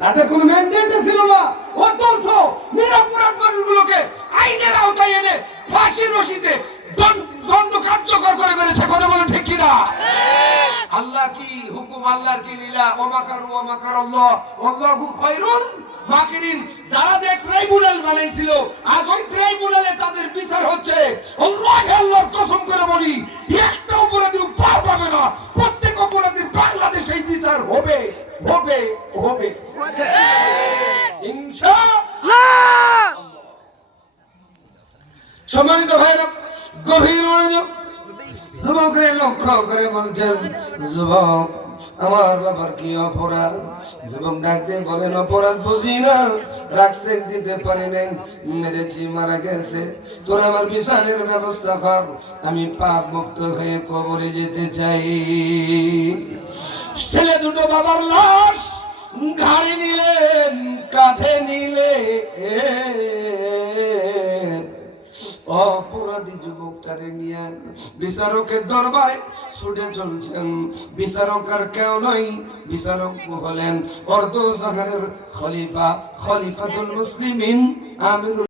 তাদের কোনো ম্যান্ডেট ছিল না, অথচ নিরপরাধ মানুষগুলোকে আইনের আওতায় এনে ফাঁসির রশিতে দণ্ড কার্যকর করে মেরেছে। কথা বলে ঠিক কিনা? আল্লাহ কি হুকুম, আল্লাহর কি লীলা। ওমাকারু ওমাকারাল্লাহ আল্লাহু খায়রুল মাকিরিন। যারা যে ট্রাইব্যুনাল বানাইছিল, আজ ওই ট্রাইব্যুনালে তাদের বিচার হচ্ছে। আল্লাহর কসম করে বলি, একটা অপরাধী পার পাবে না। প্রত্যেক অপরাধীর বাংলাদেশে এই বিচার হবে হবে হবে ইনশাআল্লাহ। সম্মানিত ভাইরা, গভীর মনোযোগ, যুবকরে লক্ষ্য করে বলছেন, যুবক আমার বাবার কি অপরাধ? যুবক ডাক দিয়ে বলেন, অপরাধ বুঝি না, রাখতে দিতে পারি নাই, মেরেছি, মারা গেছে, তোর আমার বিচারের ব্যবস্থা কর, আমি পাপ মুক্ত হয়ে কবরে যেতে চাই। ছেলে দুটো বাবার লাশ ঘাড়ে নিলেন, কাঁধে নিলে অপরাধী যুবকটারে নিয়ে বিচারকের দরবারে ছুটে চলছেন। বিচারক আর কেউ নয়, বিচারক হলেন অর্ধ জাহানের খলিফা, খলিফাতুল মুসলিমিন আমিরুল